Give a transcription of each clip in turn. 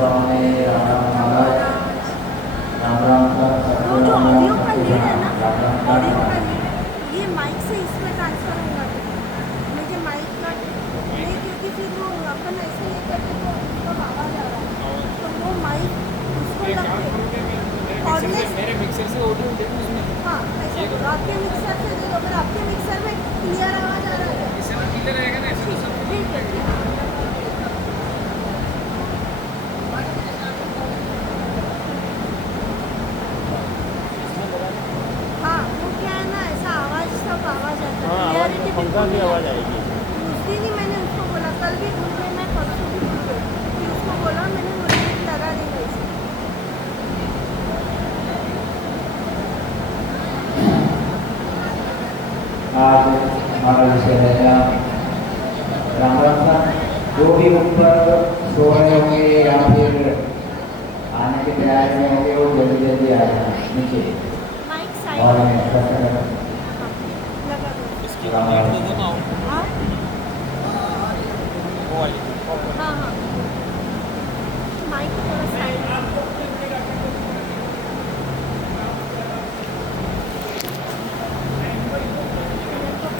स्वामी राम राम महाराज राम राम का वो जो ऑडियो का लीड है ना, राम राम का ऑडियो का लीड ये माइक से इसमें ट्रांसफर होगा। मुझे माइक का नहीं, क्योंकि फिर वो अपन ऐसे ये करते तो उसका आवाज़ आ रहा है, तो वो माइक उसको लगते कॉर्डलेस। मेरे मिक्सर से ऑडियो देखो उसमें। हाँ ऐसे करो, आपके मिक्सर से दे दो, अगर आपके मिक्सर में क्लियर आवाज़ आ रहा है इससे ना क्लियर रहेगा ना, ऐसे तो सब ठीक है ठीक है। हाँ वो क्या है ना, ऐसा आवाज़ सब आवाज़ आता है, क्लियरिटी पंखा की आवाज़ आएगी। उस दिन ही मैंने उसको बोला, कल भी भूल गई मैं, परसों भी भूल गई, फिर उसको बोला मैंने मुझे लगा नहीं वैसे। आज हमारा विषय रहेगा राम राम का। जो भी ऊपर सो रहे होंगे या फिर आने की तैयारी में होंगे वो जल्दी जल्दी आ जाए नीचे माइक और साइड ऐसा लगा दो। इसकी लीड दे दो ना हाँ वो वाली। हाँ हाँ, माइक थोड़ा साइड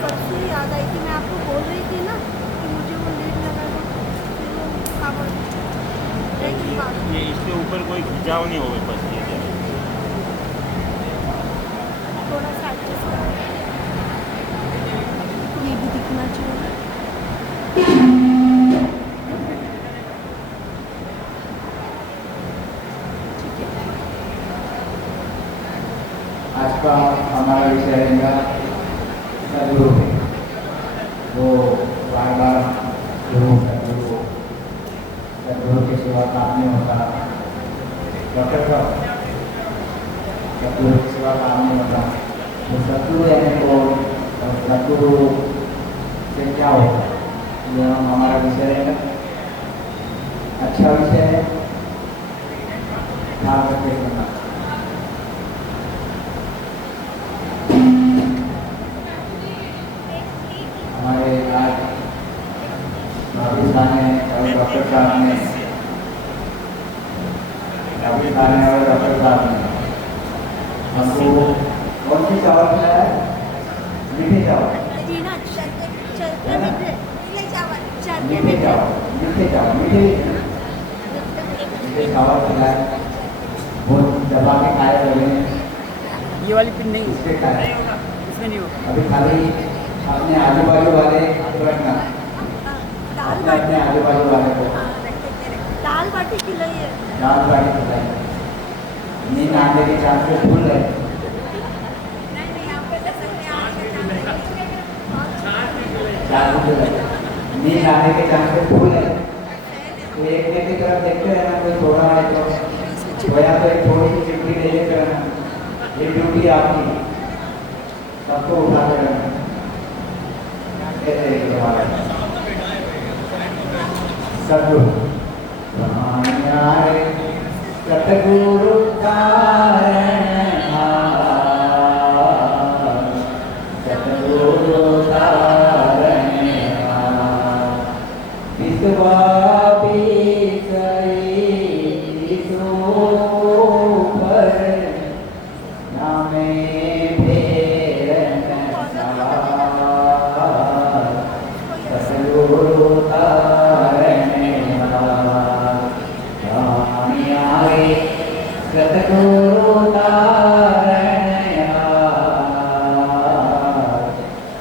परसों ही याद आई थी, मैं आपको बोल रही थी ना कि मुझे वो लीड लगा दो, फिर वो खबर एक दिन बाद ये इसके ऊपर कोई खिंचाव नहीं होगा, बस ये क्या है। थोड़ा सा एडजस्ट करो, ये भी दिखना चाहिए। ठीक है, आज का हमारा विषय रहेगा सदगुरु। वो बार बार गुरु सदगुरु सदगुरु के सिवा काम नहीं होता। डॉक्टर साहब सदगुरु के सिवा काम नहीं होता। तो सदगुरु यानी कौन और सदगुरु से क्या होता है, ये हमारा विषय रहेगा। अच्छा विषय है, ध्यान करके सुनना। हमारे आज राजस्थान में और डॉक्टर साहब ने राजस्थान में और डॉक्टर साहब ने हमको कौन सी चावल खिलाया है? मीठे चावल, जीना चलते चलते मीठे चावल, चलते मीठे चावल, मीठे चावल, मीठे चावल खिलाया। बहुत दबा के खाए लगे, ये वाली पिन नहीं, इसके खाए। इसमें नहीं होगा। अभी खाली अपने आजू बाजू वाले रखना, दाल अपने बाटी। आजू बाजू वाले को हाँ, दाल बाटी खिलाई है। दाल बाटी खिलाई। नींद आने के चांसेस फुल है। नींद आने के चांसेस फुल है। तो एक एक की तरफ देखते रहना, कोई सो रहा है तो सोया तो एक थोड़ी सी चिमटी ले लेते रहना। ये ड्यूटी आपकी, सबको उठाते रहना। सदगुरु सतगुरु सतगुरु विश्वा नामे सतगुरु सतगुरु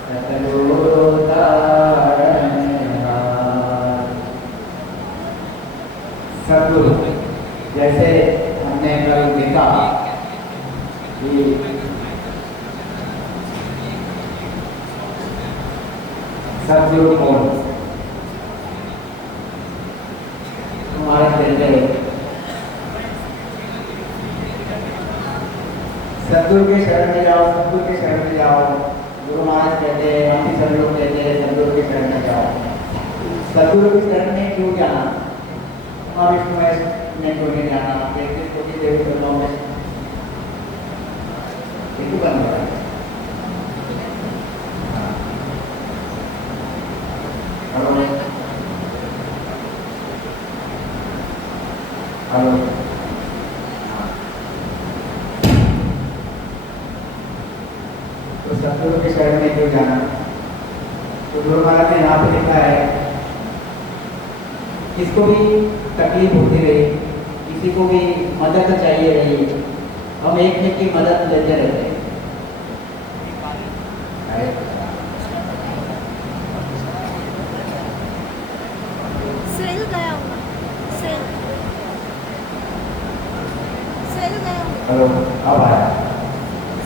सतगुरु सतगुरु जैसे हमने कल देखा कि सतगुरु कौन तुम्हारे चेहरे। सतगुरु के शरण में जाओ, सतगुरु के शरण में जाओ। गुरु महाराज कहते हैं, हम भी सब लोग कहते हैं सतगुरु के शरण में जाओ। सतगुरु के शरण में क्यों जाना? और इसमें क्यों नहीं जाना? देखते छोटी देवी करना में एक बन रहा है। हेलो। तो सतगुरु के शरण में क्यों जाना? तो गुरु महाराज ने यहाँ पे लिखा है, किसको भी तकलीफ होती रही, किसी को भी मदद चाहिए रही, हम एक एक की मदद लेते रहते हैं। सेल गया हुआ, सेल सेल गया हुआ, हेलो, अब आया।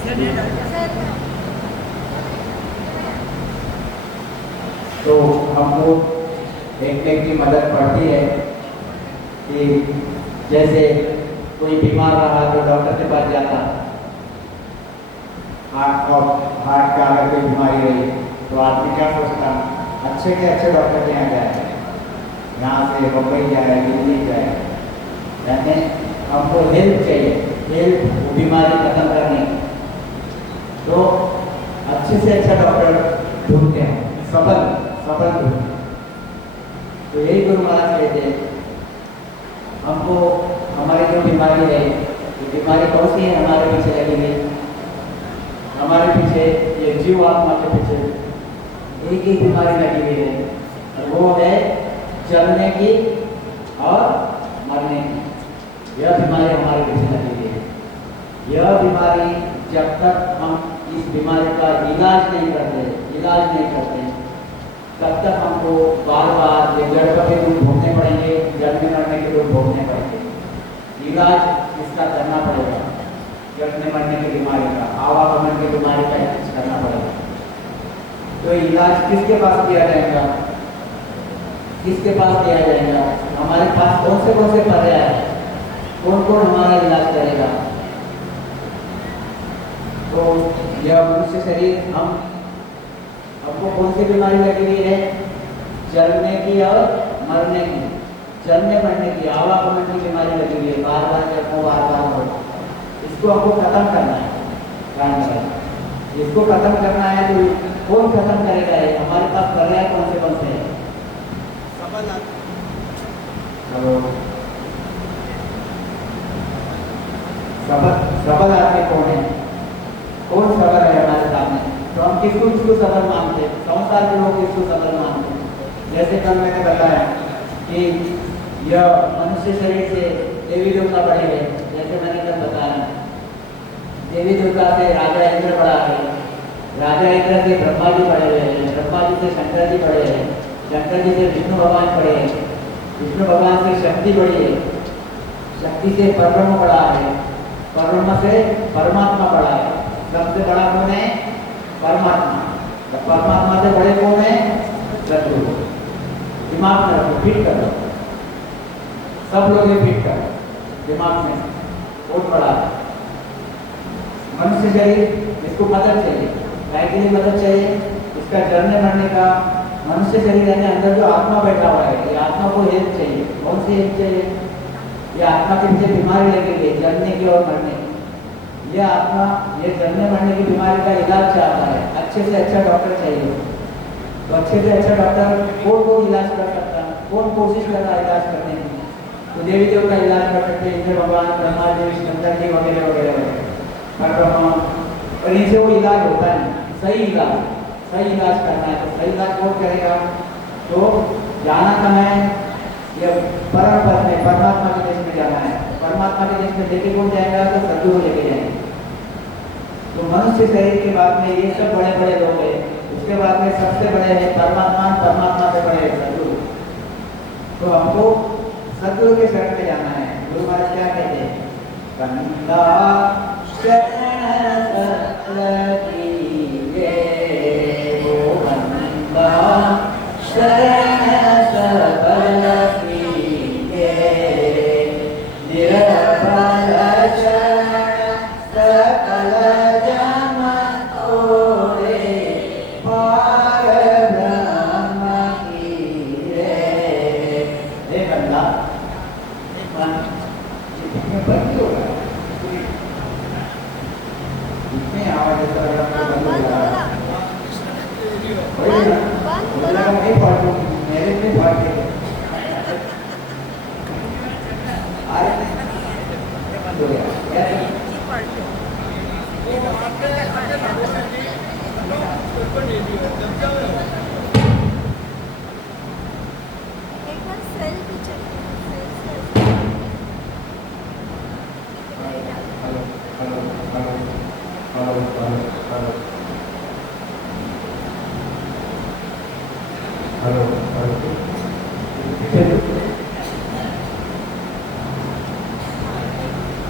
सेल गया। तो हमको एक एक की मदद पड़ती है कि जैसे कोई बीमार रहा तो डॉक्टर के पास जाता, हार्ट का अगर कोई बीमारी रही तो आदमी क्या सोचता, अच्छे के अच्छे डॉक्टर के यहाँ जाए, यहाँ से मुंबई जाए, दिल्ली जाए, यानी हमको हेल्प चाहिए, हेल्प वो बीमारी खत्म करनी, तो अच्छे से अच्छा डॉक्टर ढूंढते हैं, सफल ढूंढते। तो यही गुरु महाराज कहते हैं, हमको हमारी जो बीमारी है, ये बीमारी कौन सी है हमारे पीछे लगी हुई, हमारे पीछे ये जीव आत्मा के पीछे एक ही बीमारी लगी हुई है, और वो है चलने की और मरने की। यह बीमारी हमारे पीछे लगी हुई है। यह बीमारी जब तक हम इस बीमारी का इलाज नहीं करते तब तक हमको बार बार ये जड़ के दुख भोगने पड़ेंगे, जन्मने मरने के दुख भोगने पड़ेंगे। इलाज इसका करना पड़ेगा, जन्मने मरने की बीमारी का, आवागमन की बीमारी का इलाज करना पड़ेगा। तो इलाज किसके पास किया जाएगा? हमारे पास कौन से पर्याय है, कौन कौन हमारा इलाज करेगा? तो यह मनुष्य शरीर, हमको कौन सी बीमारी लगी हुई है? जलने की और मरने की, जलने मरने की, आवागमन की बीमारी लगी हुई है, बार बार हो। इसको हमको खत्म करना है, इसको खत्म करना है। तो कौन खत्म करेगा? है हमारे पास पर्याय कौन से हैं? सबल आदमी कौन है? कौन सबल है हमारे सामने? तो हम किसको सबल मानते हैं? संसार के लोग किसको सबल मानते हैं? जैसे कल मैंने बताया कि यह मनुष्य शरीर से देवी देवता बढ़े गए, जैसे मैंने कल बताया, देवी देवता से राजा इंद्र बढ़ा है, राजा इंद्र से ब्रह्मा जी बढ़े हुए हैं, ब्रह्मा जी से शंकर जी बढ़े हैं, शंकर जी से विष्णु भगवान बढ़े हैं, विष्णु भगवान से शक्ति बढ़ी है, शक्ति से परब्रह्म बढ़ा है, परब्रह्म से परमात्मा बढ़ा है। सबसे बड़ा कौन है? परमात्मा। तो परमात्मा से बड़े कौन है? सतगुरु। दिमाग में रखो, फिट करो, सब लोग ये फिट करो दिमाग में, बहुत बड़ा है मनुष्य शरीर। इसको मदद चाहिए, काय के लिए मदद चाहिए? इसका जलने मरने का। मनुष्य शरीर यानी अंदर जो आत्मा बैठा हुआ है, ये आत्मा को हेल्प चाहिए। कौन सी हेल्प चाहिए? ये आत्मा के पीछे बीमारी लगी है, जलने की और मरने की। ये आत्मा ये जलने मरने की बीमारी का इलाज चाहता है, अच्छे से अच्छा डॉक्टर चाहिए। तो अच्छे से अच्छा डॉक्टर कौन इलाज कर सकता है? कौन कोशिश कर रहा है इलाज करने की? तो देवी देव का इलाज कर सकते हैं, इंद्र भगवान, ब्रह्मा जी, शंकर जी वगैरह वगैरह, और इनसे वो इलाज होता है। सही इलाज करना है, तो सही इलाज कौन करेगा? तो जाना कहाँ है? ये परम पद में, परमात्मा के देश में जाना है। परमात्मा के देश में लेके कौन जाएगा? तो सद्गुरु लेके जाएंगे। तो मनुष्य शरीर के बाद में ये सब बड़े बड़े लोग हैं, उसके बाद में सबसे बड़े हैं परमात्मा, परमात्मा से बड़े हैं सद्गुरु। तो हमको सद्गुरु के शरण में जाना है। गुरु महाराज क्या कहते हैं? कंदा शरण सतलकी गे, वो कंदा शरण सतलकी गे, निरपल शरण सकल जम तोरे, पार ब्रह्म की रे। हे कंदा, बंद हो रहा है, इसमें आवाज ऐसा लग रहा है बंद हो रहा है। बंद हो रहा। नहीं पढ़ यार सेल भी चाहिए सेल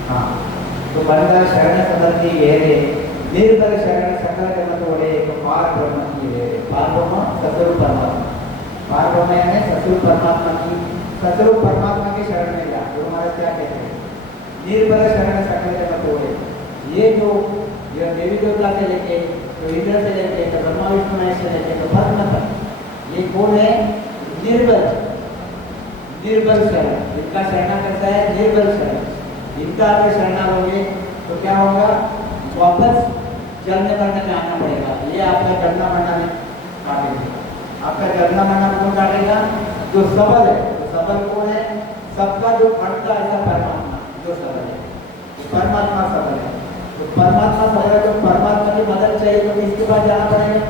हाँ तो बंदा शरण समर्थी वेरे निर्भर शरण सकल जगत ओरे तो पार ब्रह्म की वेरे पार ब्रह्म सतरूप परमात्मा पार ब्रह्म यानी सतरूप परमात्मा की सतरूप परमात्मा के शरण में जा गुरु महाराज क्या कहते हैं निर्भर शरण सकल जगत ओरे ये जो ये देवी देवता से लेके तो इंद्र से लेके तो ब्रह्मा विष्णु महेश से लेके तो भस्म तक ये कौन है निर्बल निर्बल शरण इनका शरणा करता है निर्बल शरण इनका अगर शरणा होंगे तो क्या होगा वापस जन्म करने में आना पड़ेगा ये आपका जन्म मरना में काटेगा आपका जन्म मरना कौन काटेगा जो सबल है तो सबल कौन है सबका जो खड़ता ऐसा परमात्मा जो सबल है तो परमात्मा सबल है तो परमात्मा सबल है तो परमात्मा की मदद चाहिए तो किसके पास जाना पड़ेगा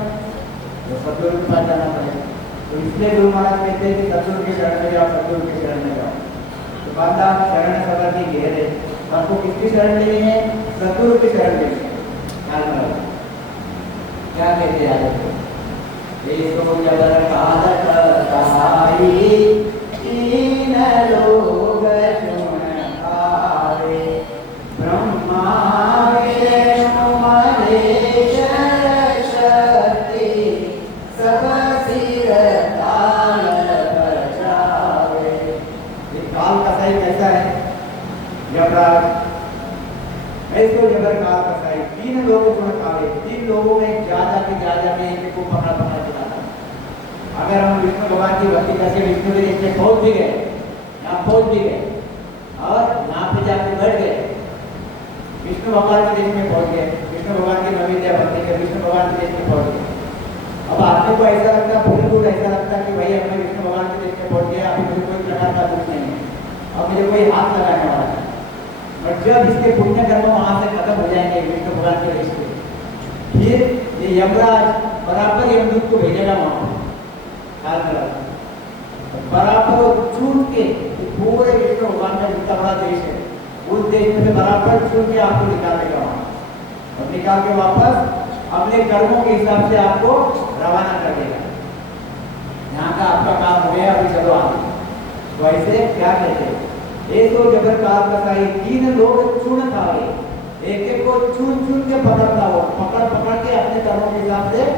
तो सतगुरु के पास जाना पड़ेगा तो इसलिए गुरु महाराज कहते हैं कि सतगुरु के शरण में जाओ सतगुरु के शरण में जाओ तो बंदा शरण सबर की घेर है आपको किसकी शरण लेनी है सतगुरु की शरण लेनी है ख्याल में रखो क्या कहते हैं आगे ऐसो जबर कालक सहाई तीन लोग सुन आवे ब्रह्मा विष्णु महेश शक्ति सब सिर ताल बजावे ये काल का सही कैसा है यमराज ऐसो जबर काल का सही तीन लोगों को खावे तीन लोगों में ज्यादा के ज्यादा में एक को पकड़ा पकड़ा चलाता अगर हम विष्णु भगवान की भक्ति करके विष्णु के देश में पहुंच भी गए यहाँ पहुंच भी गए और यहाँ पे जाकर बैठ गए विष्णु भगवान के देश में पहुंच गए विष्णु भगवान की नवीन भक्ति कर विष्णु भगवान के देश में पहुंच गए अब आदमी को ऐसा लगता फूल ऐसा लगता कि भाई अब मैं विष्णु भगवान के देश में पहुंच गया अभी मुझे कोई प्रकार का दुख नहीं है अब मुझे कोई हाथ लगाने वाला है और जब इसके पुण्य कर्म वहां से खत्म हो जाएंगे विष्णु भगवान के देश में फिर ये यमराज बराबर यमदूत को भेजेगा वहां बराबर चून के पूरे विष्णु भगवान का जितना बड़ा देश है उस देश में बराबर चून के आपको निकालेगा वहां और निकाल के वापस अपने कर्मों के हिसाब से आपको रवाना कर देगा यहाँ का आपका काम हो गया अभी चलो आगे तो ऐसे क्या कहते हैं ऐसो जबर काल कसाई तीन लोग चून खावे एक एक को चून चून के पकड़ता हो पकड़ पकड़ के अपने कर्मों के हिसाब से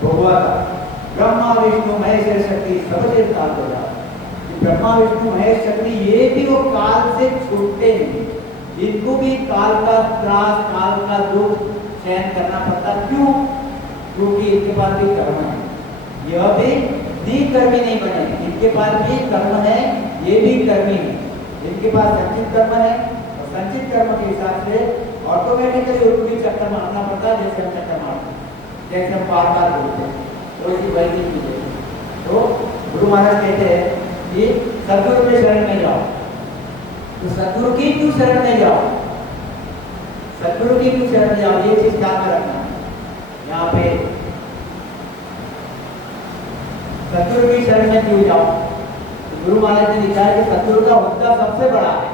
भोगवाता ब्रह्मा विष्णु महेश शक्ति सबसे काल हो जाता ब्रह्मा विष्णु महेश शक्ति ये भी वो काल से छूटते नहीं इनको भी काल का त्रास काल का दुख सहन करना पड़ता क्यों क्योंकि इनके पास भी कर्म है यह भी निकर्मी नहीं बने इनके पास भी कर्म है ये भी कर्मी है इनके पास संचित कर्म है और संचित कर्म के हिसाब से ऑटोमेटिकली उनको भी चक्कर मारना पड़ता है जैसे हम चक्कर मारते हैं जैसे हम बार बार बोलते हैं वैसी वैसी चीजें तो गुरु महाराज कहते हैं कि सदगुरु के शरण में जाओ तो सदगुरु की क्यों शरण में जाओ सदगुरु की क्यों शरण में जाओ ये चीज ध्यान में रखना यहाँ पे सदगुरु की शरण में क्यों जाओ तो गुरु महाराज ने लिखा है कि सदगुरु का हुक्का सबसे बड़ा है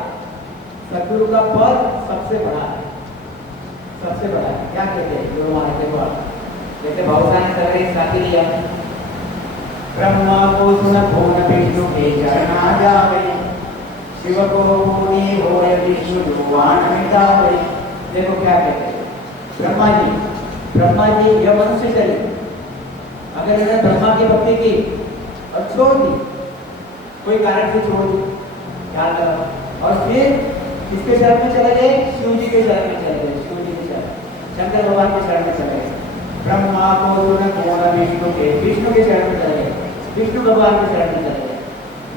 सदगुरु का पद सबसे बड़ा है सबसे बड़ा है क्या कहते हैं गुरु महाराज के द्वारा जैसे भवसाने सगरे साथी लिया ब्रह्मा को सुन भुवन विष्णु के चरणा जावे शिव को मुनि होय विष्णु जुवान मिटावे देखो क्या कहते हैं ब्रह्मा जी यह मनुष्य शरीर अगर इन्होंने ब्रह्मा की भक्ति की और छोड़ दी कोई कारण से छोड़ दी ख्याल करो और फिर किसके शरण में चले गए शिव जी के शरण में चले गए शिव जी के शरण शंकर भगवान के शरण में चले गए ब्रह्मा को सुन भुवन विष्णु के शरण में चले गए विष्णु भगवान के शरण में चले गए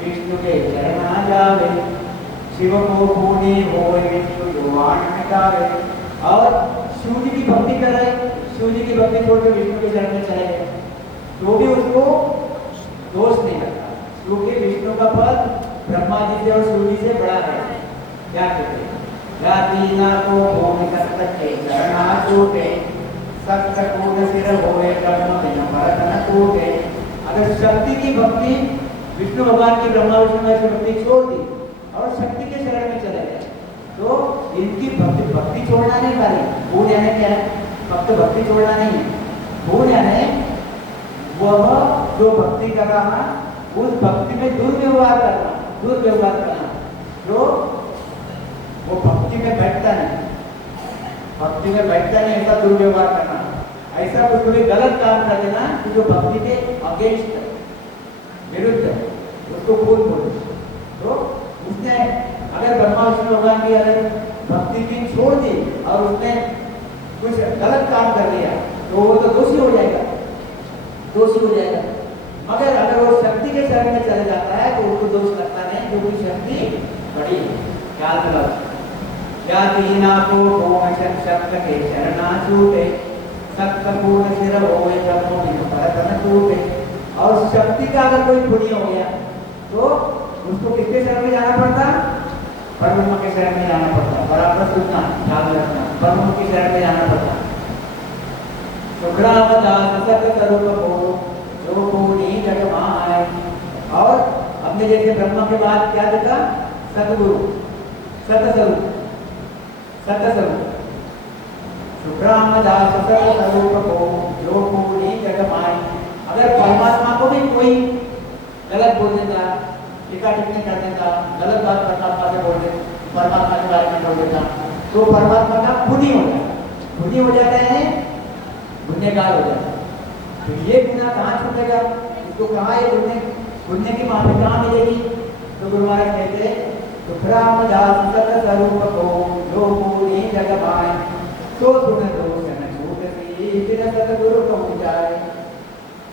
विष्णु के शरण आ जावे शिव को मुनि होय विष्णु जुवान मिटावे और शिव जी की भक्ति कर रहे शिव जी की भक्ति छोड़ के विष्णु के शरण में चले गए तो भी उसको दोष नहीं लगता क्योंकि विष्णु का पद ब्रह्मा जी से और शिव जी से बड़ा है क्या कहते हैं जातीना को भूमि सत्य के चरणा छूटे सत्य कूट सिर होए कर्म बिन भरत न कूटे अगर शक्ति की भक्ति विष्णु भगवान की ब्रह्मा विष्णु महेश की भक्ति छोड़ दी और शक्ति के शरण में चले गए, तो इनकी भक्ति छोड़ना नहीं खाली भूल यानी क्या है, फक्त भक्ति छोड़ना नहीं है, भूल यानी वह जो भक्ति कर रहा उस भक्ति में दुर्व्यवहार करना, जो वो भक्ति में बैठता नहीं ऐसा दुर्व्यवहार करना, ऐसा कुछ भी गलत काम कर देना कि जो भक्ति के अगेंस्ट विरुद्ध है, उसको भूल बोले। तो उसने अगर ब्रह्मा विष्णु भगवान की अगर भक्ति की छोड़ दी और उसने कुछ गलत काम कर दिया तो वो तो दोषी हो जाएगा। मगर अगर वो शक्ति के शरण में चले जाता है तो उसको दोष लगता नहीं, क्योंकि शक्ति बड़ी ख्याल में या दीना को भोमशन शब्द के शरणा छूटे सक्त पूर्ण सिर होए जब परतन टूटे। और शक्ति का अगर कोई पुण्य हो गया तो उसको किसके शरण में जाना पड़ता, परब्रह्म के शरण में जाना पड़ता। बराबर सुनना, ख्याल रखना, परब्रह्म के शरण में जाना पड़ता। शुक्रावदास सत स्वरूप को जो पूरी जग माय। और हमने जैसे ब्रह्म के बाद क्या देखा, सतगुरु सतस्वरूप शुक्रावदास सत स्वरूप को जो पूरी जग माय। अगर परमात्मा को भी कोई गलत बोल देता, टीका टिप्पणी कर देता, गलत बात परमात्मा से बोल देता, परमात्मा के बारे में बोल देता, तो परमात्मा का पुण्य हो जाता है, गुनहगार हो जाता है। तो ये गुनाह कहाँ छूटेगा, इसको कहाँ ये पुण्य की माफी कहाँ मिलेगी। तो गुरु महाराज कहते शुक्रावदास सत स्वरूप को जो पूरी जग माय। तो सुन दोष न छूटती बिन सतगुरु कहूँ जाए।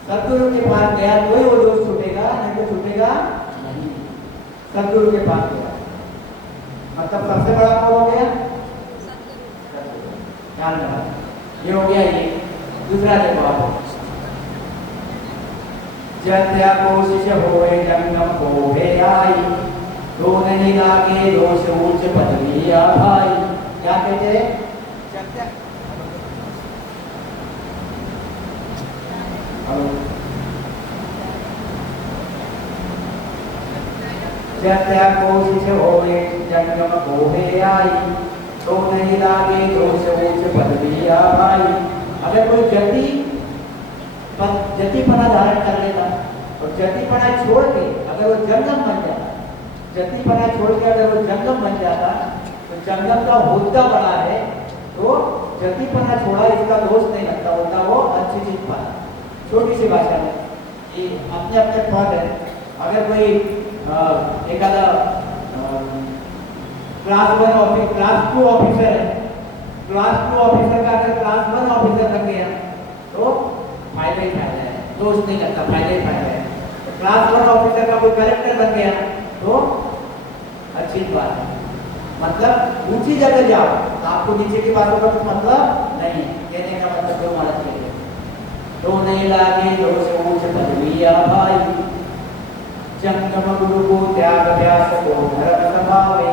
सतगुरु के पास गया तो ही वो दोष छूटेगा, नहीं तो छूटेगा नहीं। सतगुरु के पास गया मतलब सबसे बड़ा कौन हो गया, ध्यान रखना। ये हो गया ये दूसरा जवाब। जत्या कोशिश होए जंगम को भेराई तो नहीं लागे दोष उच्च पदवी आ भाई। क्या कहते हैं, जत्या कोशिश होए जंगम को भेराई तो नहीं लागे दोष उच्च पदवी आ भाई। अगर कोई जतिपना धारण कर लेता और जतिपना छोड़ के अगर वो जंगम बन जाता, जतिपना छोड़ के अगर वो जंगम बन जाता, तो जंगम का होता बड़ा है तो जतिपना छोड़ा इसका दोष नहीं लगता, होता वो अच्छी चीज पाया। छोटी सी भाषा में ये अपने अपने पद है। अगर कोई एक आधा क्लास 2 ऑफिसर है, क्लास 2 ऑफिसर का अगर क्लास 1 ऑफिसर बन गया तो फायदा ही फायदा है, दोष नहीं लगता, फायदा ही फायदा है। तो क्लास 1 ऑफिसर का कोई कलेक्टर बन गया तो अच्छी बात है। मतलब ऊंची जगह जाओ, आपको नीचे की बातों का मतलब नहीं, कहने का मतलब जो मालूम है तो नहीं लागे दोष उच्च पदवी आ भाई। जंगम गुरु को त्याग व्यास को धर्म संभावे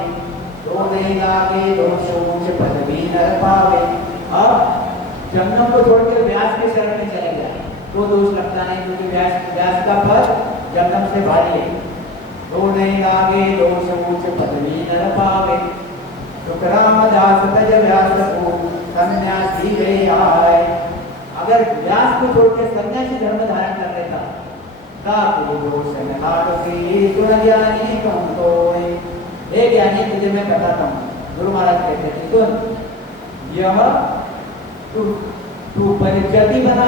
तो नहीं लागे दोष उच्च पदवी नर पावे। अब जंगम को छोड़कर व्यास के शरण में चले गए तो दोष लगता नहीं, क्योंकि व्यास का पद जंगम से भारी है। तो नहीं लागे दोष उच्च पदवी नर पावे। शुक्रावदास तज व्यास को सन्यासी रे आए। अगर व्यास को छोड़कर सन्यासी धर्म धारण कर लेता ज्ञानी कम तो हे ज्ञानी तुझे मैं बताता हूँ। गुरु महाराज कहते थे सुन, यह तू जति बना,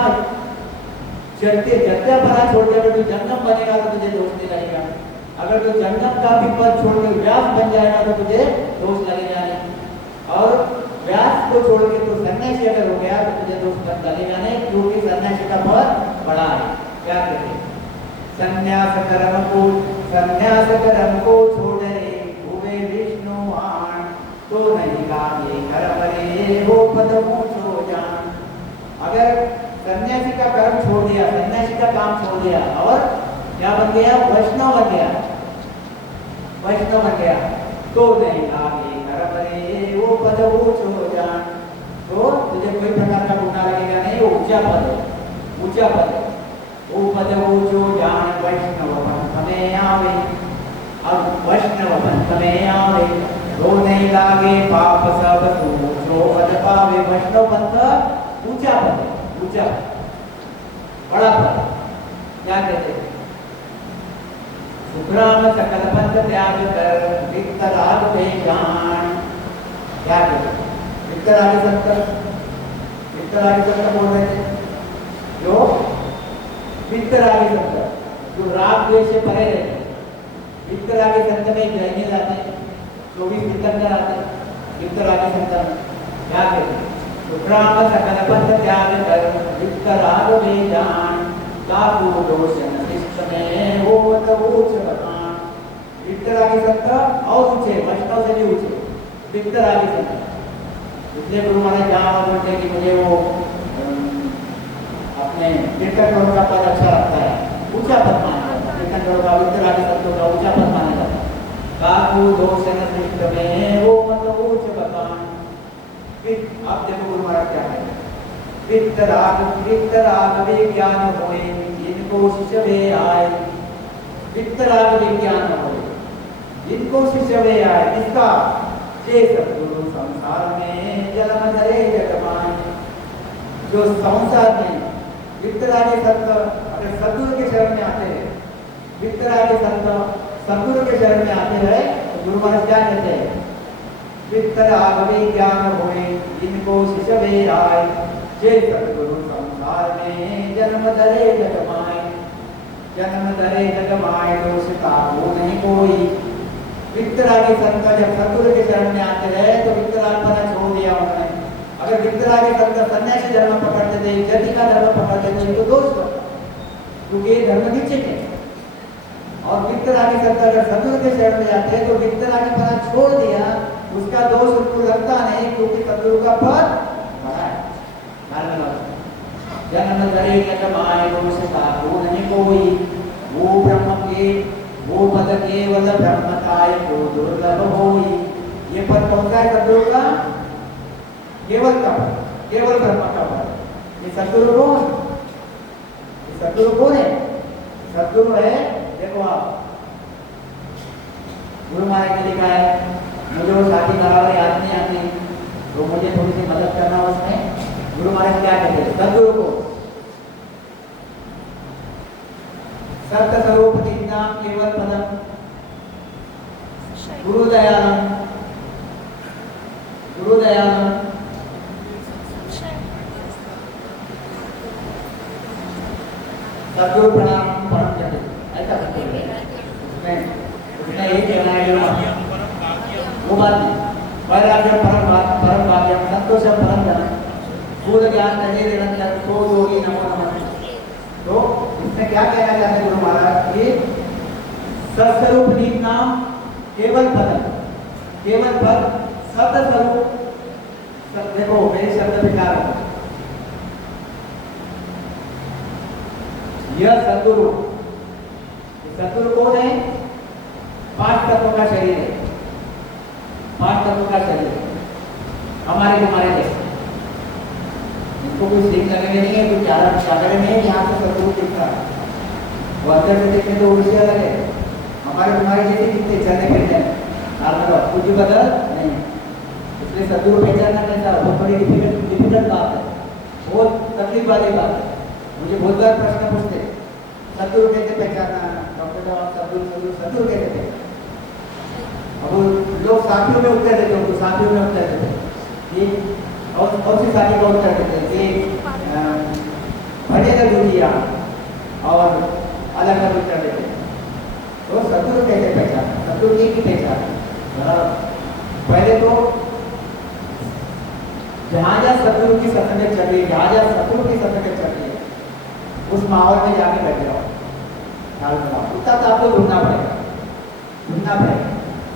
जत्या बना छोड़ के अगर तू जंगम बनेगा तो तुझे दोष नहीं लगेगा। अगर तू जंगम का भी पद छोड़ के व्यास बन जाएगा तो तुझे दोष लगेगा नहीं। और व्यास को छोड़ के तू सन्यासी अगर हो गया तो तुझे दोष लगेगा नहीं, क्योंकि सन्यासी का पद बड़ा है। क्या कहते हैं, संन्यास कर्म को छोड़े हुए विष्णु आन तो नहीं लागे कर्म रे वो पद ऊंचो जान। अगर सन्यासी का कर्म छोड़ दिया, सन्यासी का काम छोड़ दिया और क्या बन गया, वैष्णव बन गया, वैष्णव बन गया तो नहीं लागे कर्म रे वो पद ऊंचो जान। तो तुझे कोई प्रकार का गुनाह लगेगा नहीं, वो ऊंचा पद है, ऊंचा पद है। वो पद ऊंचो जान वैष्णव पंथ में आवे, अब वैष्णव पंथ में आवे, रो नहीं लागे पाप सब सूचो पद पावे। वैष्णव पंथ ऊंचा पद है, ऊंचा बड़ा पद। क्या कहते हैं? सुग्राम सकल पंथ त्याग कर वितराग पे जान। क्या कहते हैं? वितरागी संत, वितरागी संत बोल रहे थे जो वितरागी संत, जो राग द्वेष से परे रहते हैं। वितरागी संत में जैनी जाते हैं, 24 तीर्थंकर आते हैं वितरागी संत में। क्या कहते हैं? सुग्राम सकल पंथ त्याग कर वितराग में जान, काकू दोष शिष्ट में हो तब ऊंच बखान। वितरागी संत और ऊंचे, वैष्णव से भी ऊंचे वितरागी संत। इसलिए गुरु महाराज जहाँ बोलते हैं कि मुझे वो अपने कीर्तन करो का पद अच्छा लगता है, ऊंचा पद माना जाता है। कीर्तन करो का वितरागी संतों का ऊंचा पद माना जाता है। काकू दोष शिष्ट में हो मतलब ऊंच बखान। अब देखो गुरु महाराज क्या कहते हैं? वितराग विज्ञान होए जिनको शिष्य वे आए। वितराग विज्ञान होए जिनको शिष्य वे आए, किसका? जे सद्गुरु संसार में जन्म धरे जगमाए। जो संसार में वितरागी संत अगर सद्गुरु के शरण में आते हैं, वितरागी संत सद्गुरु के शरण में आते हैं, तो गुरु महाराज क्या कहते हैं? वितराग विज्ञान होए जिनको शिष्य वे आए, जे सद्गुरु संसार में जन्म धरे जगमाए। जन्म धरे जगमाए दोष ताको नहीं कोई। वितरागी संत जब सद्गुरु के शरण में आते रहे तो वितरागपना छोड़ दिया उन्होंने। अगर वितरागी संत सन्यासी धर्म पकड़ते थे, जति का धर्म पकड़ते थे तो दोष होता, क्योंकि ये धर्म नीचे है। और वितरागी संत अगर सद्गुरु के शरण में जाते हैं तो वितरागीपना छोड़ दिया, उसका दोष उनको लगता नहीं, क्योंकि सद्गुरु का पद बड़ा है। जन्म धरे जगमाए दोष ताको नहीं कोई। वो ब्रह्म के वो पद केवल ब्रह्मताय को दुर्लभ होई। ये पद कौन सा है सद्गुरु का? केवल का पद, केवल ब्रह्म का पद। ये सद्गुरु कौन? ये सद्गुरु कौन है? सद्गुरु है, देखो आप गुरु महाराज ने लिखा है, मुझे वो साथी बराबर याद नहीं आती तो मुझे थोड़ी सी मदद करना उसमें। गुरु महाराज क्या कहते हैं सद्गुरु को? सत्य स्वरूप नाम केवल पदम गुरु दयालम, गुरु दयालम सद्गुरु प्रणाम परम जगत। ऐसा उसमें एक कहना है वो बात नहीं। वैराग्य परम भाग्यम संतोषम परम धनम भूल ज्ञान तजे निरंतर को योगी नमो नमः। तो इसमें क्या कहना चाहते हैं गुरु महाराज कि सत्स्वरूप नीम नाम केवल पद, केवल पद सत्य स्वरूप। देखो मेरे शब्द विकार हो, यह सद्गुरु, सद्गुरु कौन है? 5 तत्वों का शरीर है, 5 तत्वों का शरीर हमारे तुम्हारे जैसे। इसको कोई सीख लगने नहीं है, कोई चादर नहीं है, यहाँ से सद्गुरु दिखता है। वो अंदर से देखने तो उसी अलग है। हमारे तुम्हारे जैसे दिखते चलने फिरने कुछ भी बदल नहीं। इसलिए सद्गुरु पहचानना कैसा बहुत बड़ी डिफिकल्ट बात है, बहुत तकलीफ वाली बात है। मुझे बहुत बार प्रश्न पूछते सद्गुरु कैसे पहचानना, डॉक्टर साहब सद्गुरु सद्गुरु सद्गुरु कैसे पहचानना। अब लोग साथियों में उत्तर देते हैं, साथियों में उत्तर देते हैं और सी साथी का उत्तर देते हैं कि भजन दुनिया और अलग अलग उत्तर देते हैं। तो सद्गुरु कैसे पहचानना, सद्गुरु की पहचान पहले तो जहाँ जहाँ सद्गुरु की सत्संग चल रही है, जहाँ जहाँ सद्गुरु की सत्संग चल रही है उस माहौल में जाके बैठ जाओ। उतना तो आपको ढूंढना पड़ेगा, ढूंढना पड़ेगा।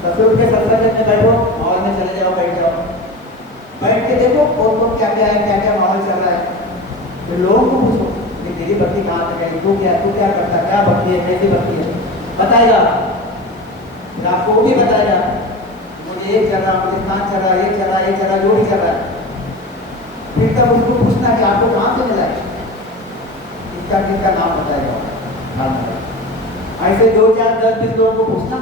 सद्गुरु के सत्संग में बैठो, माहौल में चले जाओ, बैठ जाओ, बैठ के देखो कौन कौन क्या क्या है, क्या क्या माहौल चल रहा है। तो लोगों को पूछो कि तेरी भक्ति कहाँ तक है, तू क्या करता है, क्या भक्ति है, कैसी भक्ति है, बताएगा। फिर आपको भी बताएगा मुझे ये चल रहा, मुझे कहाँ चल रहा, ये चल रहा, ये चल रहा, जो भी चल रहा है। फिर तब उसको पूछना कि आपको कहाँ से मिला है, किसका किसका नाम बताएगा? ध्यान रखना। ऐसे 2 4 10 20 लोगों को पूछना,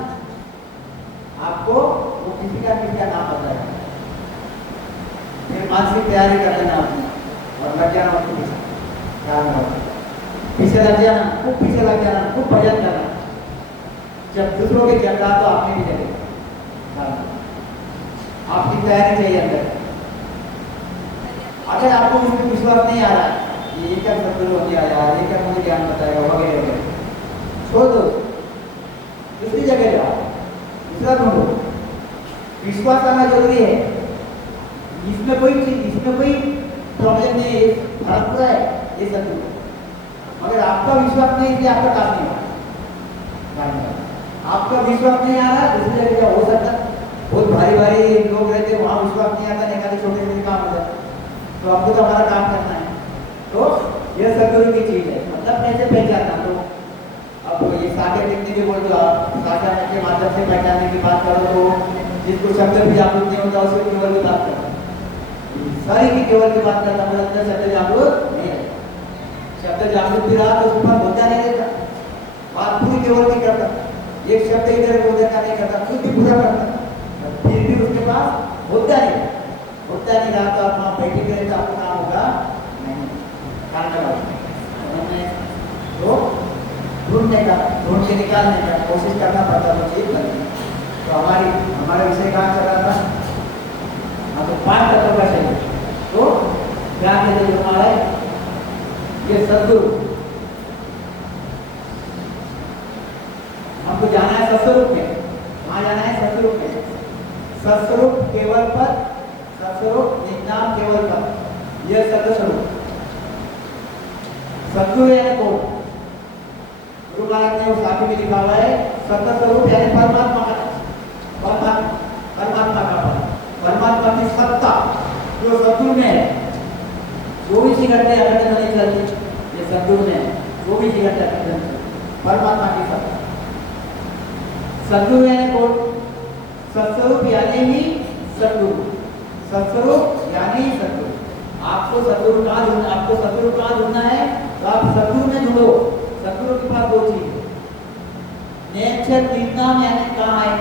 आपको वो किसी का किसका नाम बताएगा। फिर मानसिक तैयारी कर लेना अपनी और लग जाना उसके पीछे। ध्यान रखना, पीछे लग जाना, खूब पीछे लग जाना, खूब भजन करना। जब दूसरों के जग रहा तो आपने भी जगेगा। आपकी तैयारी चाहिए अंदर। अगर आपको उसमें विश्वास नहीं आ रहा है, ये क्या सदगुरु हो गया यार, ये क्या मुझे ज्ञान बताएगा वगैरह वगैरह, छोड़ दो, दूसरी जगह जाओ, दूसरा ढूंढो। विश्वास आना जरूरी है। इसमें कोई प्रॉब्लम नहीं है, भारत पूरा है ये सदगुरु। मगर आपका विश्वास नहीं, इसलिए आपका काम नहीं होगा। आपका विश्वास नहीं आ रहा, दूसरी जगह जाओ। हो सकता बहुत भारी भारी लोग रहते, वहाँ विश्वास नहीं आता, नहीं आते, छोटे छोटे काम हो जाते। तो हमको तो हमारा काम करना है। तो यह सदगुरु की चीज है। मतलब कैसे पहचानना, तो अब ये सागर लिखने के बोल दो आप, सागर के माध्यम से पहचानने की बात करो तो जिसको शब्द भी जागरूक नहीं होता उसको केवल की बात करो, सारी की केवल की बात करता, मतलब अंदर शब्द जागरूक नहीं है। शब्द जागरूक भी रहा तो उसके पास होता नहीं रहता, बात पूरी केवल की करता, एक शब्द इधर उधर का नहीं करता, खुद भी पूरा करता, फिर भी उसके पास होता नहीं रहा तो आप वहाँ बैठे गए तो आपको काम होगा नहीं। तो ढूंढने का, ढूंढ के निकालने का कोशिश करना पड़ता तो चीज बनती। तो हमारा विषय कहाँ चल रहा था? तो 5 तत्वों का चाहिए। तो क्या कहते जो हमारा ये सदगुरु, हमको जाना है सत्स्वरूप में। वहां जाना है सत्स्वरूप में। सत्स्वरूप केवल पद, सत्स्वरूप निजनाम केवल पद, यह सत्स्वरूप। सद्गुरु यानी कौन? गुरु नानक ने उस आगे में लिखा हुआ है सत्स्वरूप यानी परमात्मा का पद, परमात्मा की सत्ता जो सद्गुरु में है। 24 घंटे अखंड नहीं चलती, ये सद्गुरु में है। 24 घंटे अखंड, परमात्मा की सत्ता। सद्गुरु यानी कौन? सत्स्वरूप यानी ही सद्गुरु, सत्स्वरूप यानी ही सद्गुरु। आपको सद्गुरु कहाँ ढूंढना है? तो आप सद्गुरु में ढूंढो। सद्गुरु के पास 2 चीज है, नेचर निजनाम यानी कहाँ है?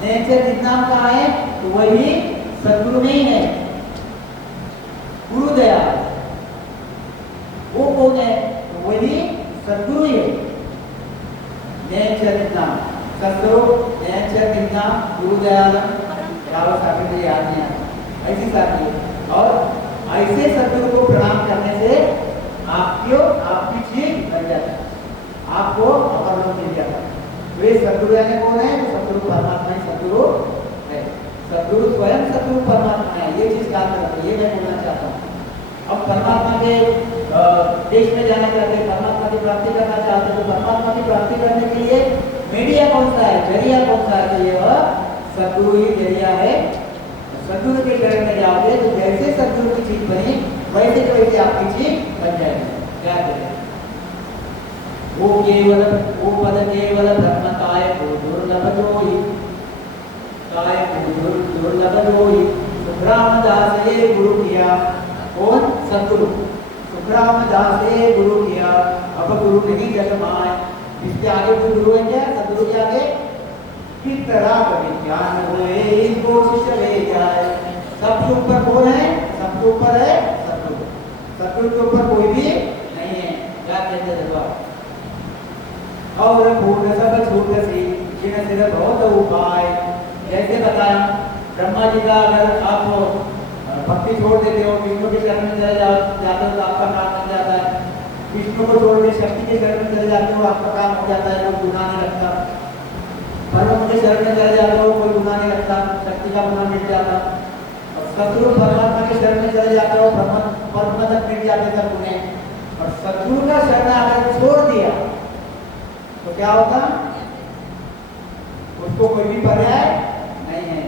नेचर निजनाम कहाँ है? तो वही सद्गुरु में ही है। गुरुदया वो कौन है? तो वही सद्गुरु ही है। नेचर निजनाम, सत्स्वरूप, नेचर निजनाम, गुरुदयालम, रावत साहब को याद नहीं आता, ऐसी साथी है। और ऐसे सद्गुरु को प्रणाम करने से आपकी चीज बन जाती है, आपको अपर लोक मिल जाता है। वे सद्गुरु यानी कौन है? तो सद्गुरु परमात्मा ही सद्गुरु है। सद्गुरु स्वयं सद्गुरु परमात्मा है। ये चीज याद रखो, ये मैं बोलना चाहता हूँ। अब परमात्मा के देश में जाना चाहते हैं, परमात्मा की प्राप्ति करना चाहते हैं, तो परमात्मा की प्राप्ति करने के लिए मीडिया कौन सा है, जरिया कौन सा है? तो ये सद्गुरु ही जरिया है। सद्गुरु के शरण में जाओगे तो जैसे सद्गुरु की चीज बनी वैसे तो वैसे आपकी चीज बन जाएगी। क्या कहते हैं? वो पद केवल ब्रह्म काय दुर्लभ जोई, काय दुर्लभ जोई। सुखरामदास ये गुरु किया, कौन? सद्गुरु। सुखरामदास ये गुरु किया, अब गुरु नहीं जग माय। इसके आगे कोई गुरु है क्या? सद्गुरु के आगे पितराग विज्ञान हुए इनको चले जाए। सबके ऊपर कौन है? सबके ऊपर है सद्गुरु। सद्गुरु के ऊपर कोई भी नहीं है। क्या कहते हैं जवाब? और पूर्ण सब छूट सी जिन सिर बहुत उपाय। जैसे बताया ब्रह्मा जी का अगर आप भक्ति छोड़ देते हो, विष्णु के शरण में चले जाते हो तो आपका काम बन जाता है। विष्णु को छोड़ के शक्ति के शरण में चले जाते हो, आपका काम हो जाता है, कोई गुनाह नहीं लगता। परम के शरण में चले जाते हो, कोई गुनाह नहीं लगता, शक्ति का गुनाह मिट जाता। और सद्गुरु परमात्मा के शरण में चले जाते हो, परम तक मिट जाते सब गुनाह। और सद्गुरु का शरण अगर छोड़ दिया तो क्या होगा? उसको कोई भी पर्याय नहीं है।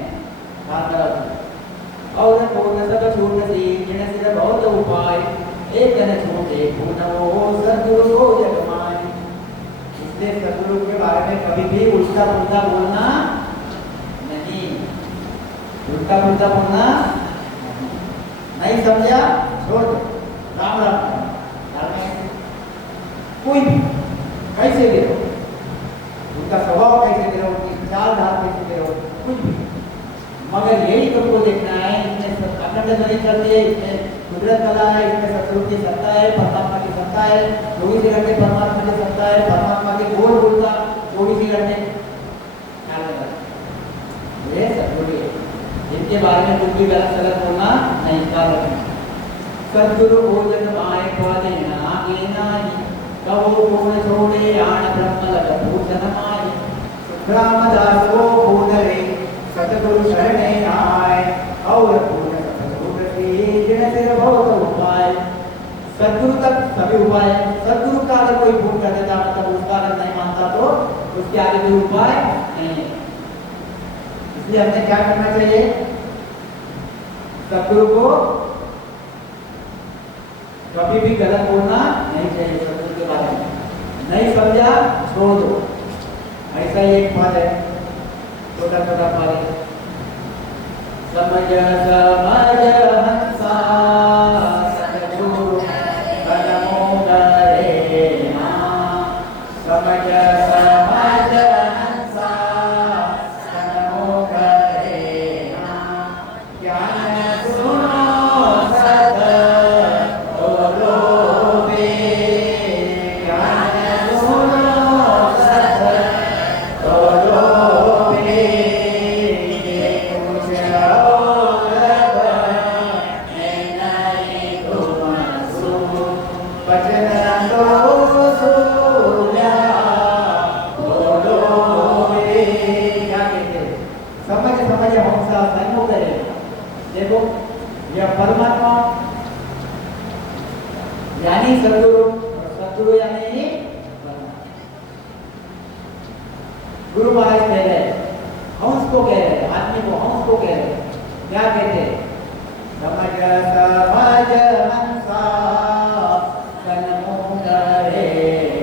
और पूर्ण सब छूट सी जिन सिर बहुत उपाय, एक जन छूटे पूर्ण वो सद्गुरु को जग माय। इसलिए सद्गुरु के बारे में कभी भी उल्टा पुल्टा बोलना नहीं, उल्टा पुल्टा बोलना नहीं। समझा? छोड़ दो। राम राम। कोई भी कैसे भी रहो, उनका स्वभाव कैसे भी रहो, उनकी चाल ढाल कैसे भी रहो, कुछ भी, मगर यही तुमको देखना है इसमें अखंड नहीं चलती, इसमें कुदरत कला है, इसमें सतगुरु की सत्ता है, परमात्मा की सत्ता है, 24 घंटे परमात्मा की सत्ता है, परमात्मा के बोल बोलता 24 घंटे ये सतगुरु है। इनके बारे में कुछ भी गलत सलत बोलना नहीं, ख्याल रखना। सतगुरु भोजन माए पौधे नागे नाई, कहो गुण छोड़े आण ब्रह्म लग भूषण माए, रामदास को भूनरे सतगुरु शरणे आए, और पूर्ण सतगुरु की जिन सिर बहुत उपाय। सतगुरु तक सभी उपाय, सतगुरु का अगर कोई भूल कर देता, मतलब उसका अगर नहीं मानता तो उसके आगे कोई उपाय नहीं है। इसलिए हमें क्या करना चाहिए, सतगुरु को कभी भी गलत बोलना नहीं चाहिए। सतगुरु के बारे में नहीं समझा छोड़ दो, ऐसा ही एक पद है, छोटा छोटा पद है, समझ समझ हंसा सतगुरु कदमों करे ना, समझ समझ हंसा कदमों करे ना, ज्ञान सुनो सत बोलो बे, ज्ञान सुनो सत बोलो बे, कुछ और बने नहीं तुम सु, बचन तो सुना बोलो बे। क्या कहते हैं, समझ समझ हंसा संग करे। देखो यह परमात्मा यानी सतगुरु, सतगुरु यानी गुरु महाराज कह रहे हैं, हंस को कह रहे हैं, आदमी को हंस को कह रहे हैं। क्या कहते हैं, समझ समझ हंसा सन्मुख करे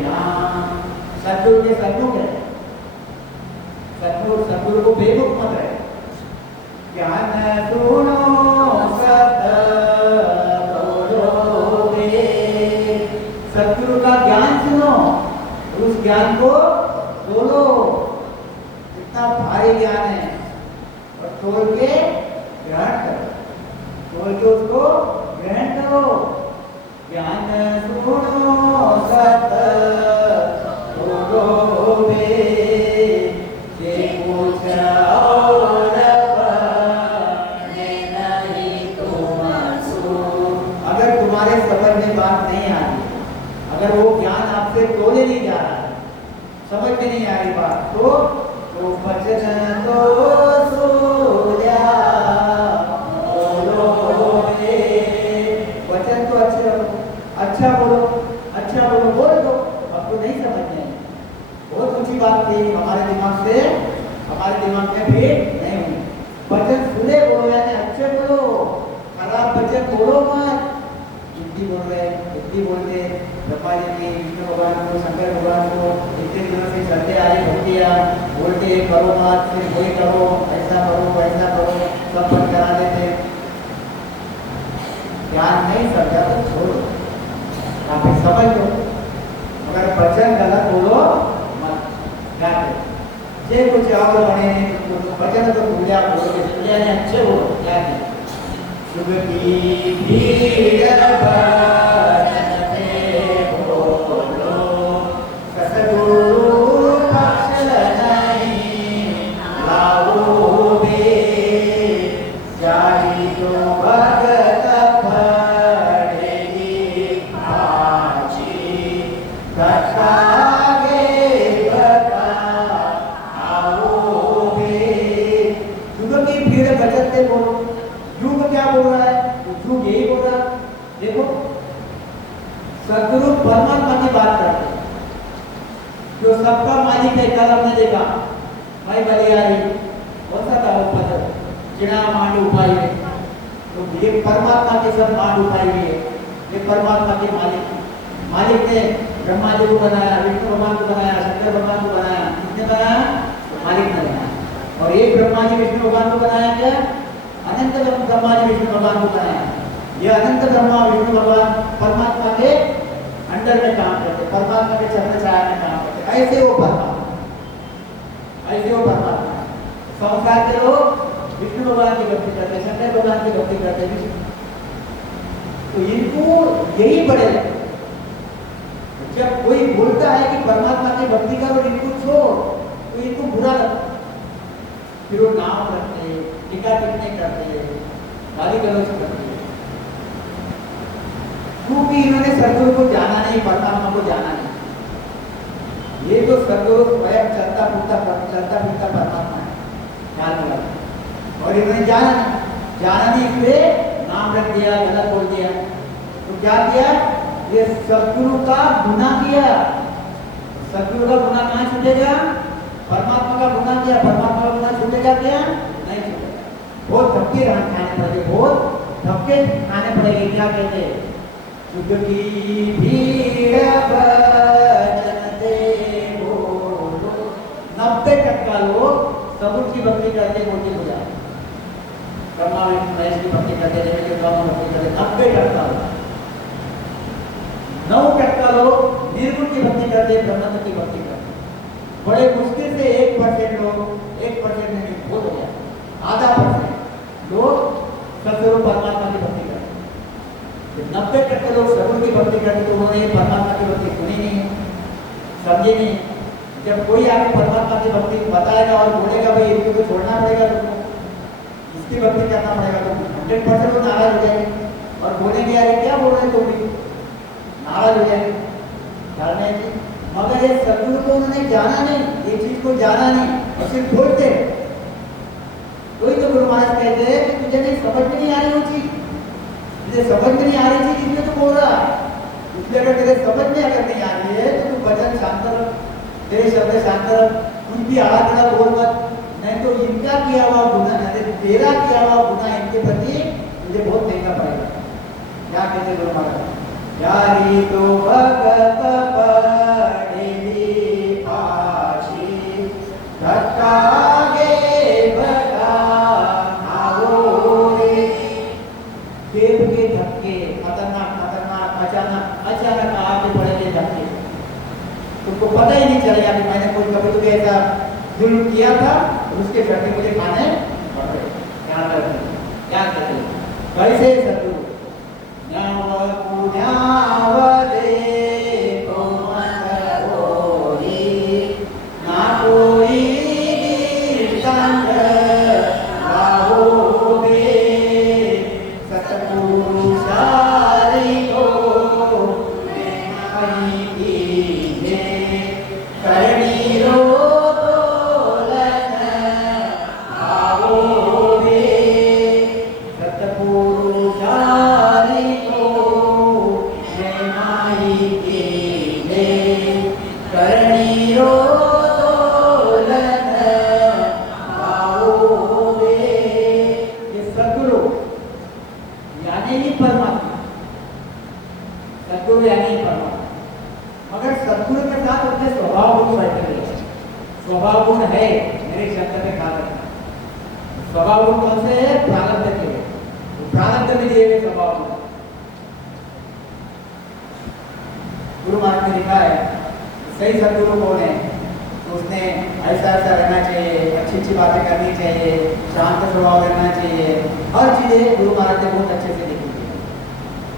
ना, सतगुरु के सन्मुख है, सतगुरु को बेमुख मत रहे। ज्ञान सुनो सत बोलो बे, सतगुरु का ज्ञान सुनो, उस ज्ञान को बोलो। इतना भारी ज्ञान है, और तोड़ के ग्रहण करो, तोड़ के उसको ग्रहण करो। ज्ञान सुनो सत बोलो बे, जे कुछ और बने नहीं तुम सु। अगर तुम्हारे समझ में बात नहीं आ रही, अगर वो ज्ञान आपसे तोले नहीं जा रहा है, समझ में नहीं आ रही बात, तो वचन तो सूर्या बोलो बे, वचन तो अच्छे रखो, अच्छा बोलो, अच्छा बोलो, बोल दो। आपको नहीं समझ में, बहुत ऊंची बात थी, हमारे दिमाग से, हमारे दिमाग में भी नहीं हुई। वचन सुने बोलो, यानी अच्छे बोलो, खराब वचन बोलो मत। हिंदी बोल रहे, हिंदी बोलते ब्रह्मा जी की, विष्णु भगवान को, शंकर भगवान को इतने दिनों से चलते आ रही भक्तियाँ, बोलते करो मत, फिर वही करो, ऐसा करो वैसा करो, सब बंद करा देते। ज्ञान नहीं समझा तो छोड़ो, या फिर समझ लो, मगर वचन गलत बोलो मत। क्या जे कुछ और बने वचन तो भूलिया बोलो, भूलिया ने अच्छे बोलो। क्या शुभ की भीड़ भजन से बोलो, सतगुरु पक्ष नहीं लाओ बे, जाहि तो भगत भरेगी भाची, कथागे बता आओ बे। शुभ की भीड़ भजन से बोलो, युग क्या बोल रहा है, युग यही बोल रहा है। देखो सतगुरु परमात्मा की बात करते हैं, जो सबका मालिक है। कल हमने देखा मैं बलियारी कौन सा था वो पद, चिड़ा मांड उपाय है, तो ये परमात्मा के सब मांड उपाय है। ये परमात्मा के मालिक ने ब्रह्मा जी को बनाया, विष्णु भगवान को बनाया, शंकर भगवान को बनाया। किसने बनाया, तो मालिक ने बनाया। और ये ब्रह्मा जी विष्णु भगवान को बनाया क्या, अनंत ब्रह्मा जी विष्णु भगवान को बनाया। ये अनंत ब्रह्मा विष्णु भगवान परमात्मा के अंडर में काम करते, परमात्मा के छत्र छाया में काम करते, ऐसे वो परमात्मा, ऐसे वो परमात्मा। संसार के लोग विष्णु भगवान की भक्ति करते, शंकर भगवान की भक्ति करते, तो इनको यही बड़े लगते। जब कोई बोलता है कि परमात्मा की भक्ति करो, इनको छोड़, तो इनको बुरा लगता, फिर वो नाम करते, टीका टिप्पणी करते, गाली गलौज करते, क्योंकि इन्होंने सदगुरु को जाना नहीं, परमात्मा को जाना नहीं। ये तो सदगुरु स्वयं चलता फिरता परमात्मा है, ध्यान लगा। और इन्होंने जाना नहीं इसलिए नाम रख दिया, गलत बोल दिया। तो क्या किया? ये सदगुरु का गुनाह किया। सदगुरु का गुनाह कहाँ छूटेगा? परमात्मा का गुनाह किया, परमात्मा का गुनाह छूटेगा क्या? नहीं छूटेगा। बहुत धक्के खाने पड़ेंगे, बहुत धक्के खाने पड़ेंगे। क्या कहते हैं? युद्ध की भीड़ भजन दे बोलो। 90% लोग सदगुरु की भक्ति करते मोटी हो जाए, ब्रह्मा महेश की भक्ति करते, भक्ति करते, 90%। 9% लोग निर्गुण की भक्ति करते, ब्रह्म की भक्ति करते। बड़े मुश्किल से 1% लोग, 1% नहीं, बहुत हो गया, आधा % लोग सदगुरु परमात्मा की भक्ति करते। 90% लोग सदगुरु की भक्ति करते, तो उन्होंने परमात्मा की भक्ति सुनी नहीं, समझी नहीं। जब कोई आके परमात्मा की भक्ति बताएगा और बोलेगा भाई इसको तो छोड़ना पड़ेगा, तुमको इसकी भक्ति करना पड़ेगा, तो 100% लोग नाराज हो जाएंगे और बोलेंगे यार क्या बोल रहे तुम भी, नाराज हो जाएंगे। मगर ये सदगुरु को उन्होंने जाना नहीं, ये चीज को जाना नहीं, और सिर्फ बोलते। कोई तो गुरु महाराज कहते हैं कि तुझे नहीं समझ में नहीं आ रही वो चीज, तुझे समझ में नहीं आ रही चीज इसलिए तो बोल रहा। इसलिए अगर तेरे समझ में अगर नहीं आ रही है तो तू वचन शांत रख, तेरे शब्द शांत रख, कुछ भी आड़ा टेढ़ा बोल मत, नहीं तो इनका किया हुआ गुनाह, तेरा किया हुआ गुनाह इनके प्रति मुझे बहुत महंगा पड़ेगा। क्या कहते गुरु महाराज? यारी तो भगत पड़ेगी पाछी, धक्का गे भगा आओगे। देव के धक्के खतरनाक खतरनाक अचानक आके पड़ेंगे धक्के, तुमको पता ही नहीं चलेगा कि मैंने कोई कभी तो ऐसा जुल्म किया था और उसके झटके मुझे खाने पड़ रहे। क्या कहते कैसे सदगुरु स्वभाव गुण है मेरे शब्द में खा रखना। स्वभाव गुण कौन से है? प्रारब्ध के, प्रारब्ध में दिए गए स्वभाव गुण। गुरु महाराज ने लिखा है सही सदगुरु कौन है, तो उसने ऐसा ऐसा रहना चाहिए, अच्छी अच्छी बातें करनी चाहिए, शांत स्वभाव रहना चाहिए, हर चीजें गुरु महाराज ने बहुत अच्छे से लिखी है।